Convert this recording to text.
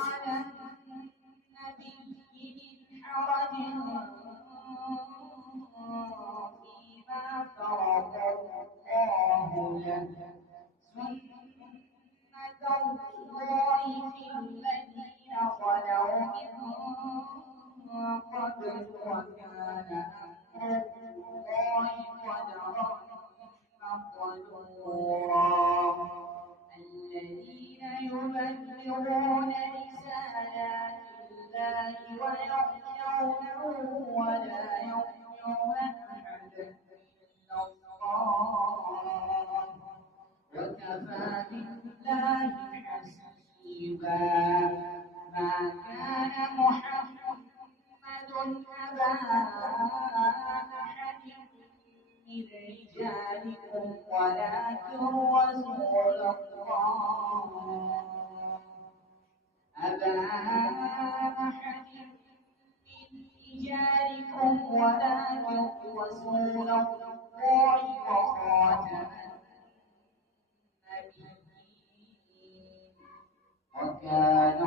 على النبي من حرج فيما فرض الله له سنة الله في الذين خلوا من قبل وكان أمر الله قدرا مقدورا الذين يبلغون رسالات الله ويخشونه ولا يخشون أحدا إلا الله وكفى بالله حسيبا ما كان محمد أبا أحد من رجالكم ولكن رسول الله أبا أحد من رجالكم ولكن رسول الله وخاتم النبيين وكان